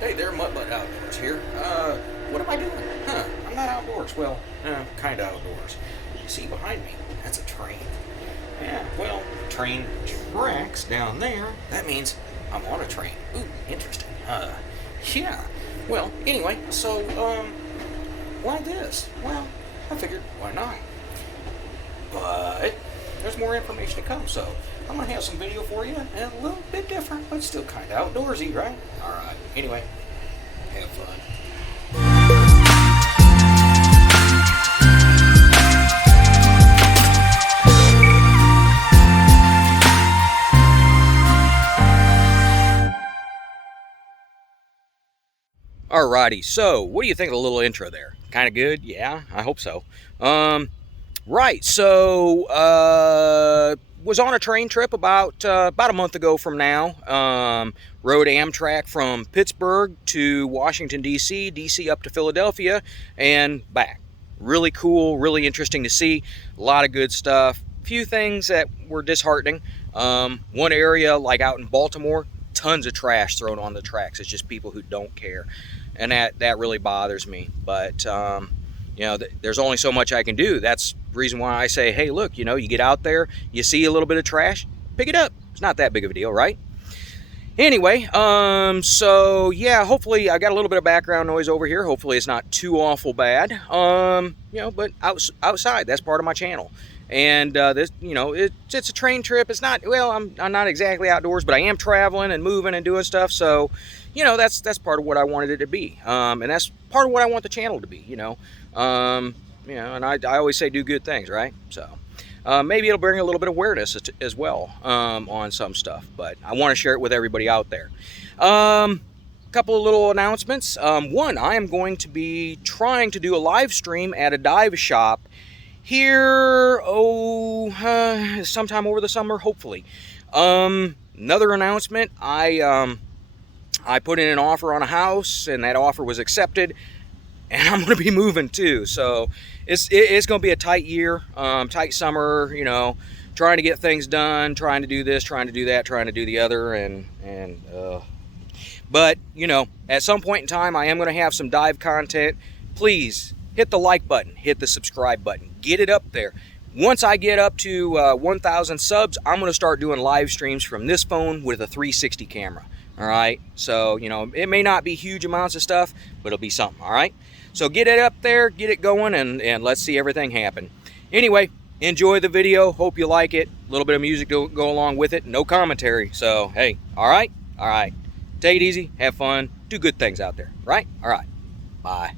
Hey there, MuttMutt Outdoors here. What am I doing? I'm not outdoors. Well, kind of outdoors. You see behind me, that's a train. Yeah, well, train tracks down there. That means I'm on a train. Ooh, interesting. Yeah. Well, anyway, so, why this? Well, I figured, why not? But there's more information to come, so I'm going to have some video for you, and a little bit different, but still kind of outdoorsy, right? Alright, anyway, have fun. Alrighty, so what do you think of the little intro there? Kind of good? Yeah, I hope so. Right, so was on a train trip about a month ago from now. Rode Amtrak from Pittsburgh to Washington D.C., D.C. up to Philadelphia, and back. Really cool, really interesting to see. A lot of good stuff. Few things that were disheartening. One area, like out in Baltimore, tons of trash thrown on the tracks. It's just people who don't care, and that really bothers me. But you know, there's only so much I can do. That's the reason why I say, hey, look, you know, you get out there, you see a little bit of trash, pick it up. It's not that big of a deal, right? Anyway, so yeah, hopefully I got a little bit of background noise over here. Hopefully it's not too awful bad. You know, but outside, that's part of my channel. And this, you know, it's a train trip. It's not, well, I'm not exactly outdoors, but I am traveling and moving and doing stuff. So, you know, that's part of what I wanted it to be. And that's part of what I want the channel to be, you know. You know, and I always say do good things, right? So maybe it'll bring a little bit of awareness as well on some stuff. But I want to share it with everybody out there. Couple of little announcements. One, I am going to be trying to do a live stream at a dive shop here, sometime over the summer, hopefully. Another announcement, I put in an offer on a house, and that offer was accepted, and I'm going to be moving too. So it's going to be a tight year, tight summer, you know, trying to get things done, trying to do this, trying to do that, trying to do the other, but, you know, at some point in time, I am going to have some dive content. Please hit the like button, hit the subscribe button, get it up there. Once I get up to 1,000 subs, I'm going to start doing live streams from this phone with a 360 camera. All right, so, you know, it may not be huge amounts of stuff, but it'll be something. All right, so get it up there, get it going, and let's see everything happen. Anyway, enjoy the video. Hope you like it. A little bit of music to go along with it. No commentary. So hey, all right, take it easy, have fun, do good things out there. Right? All right, bye.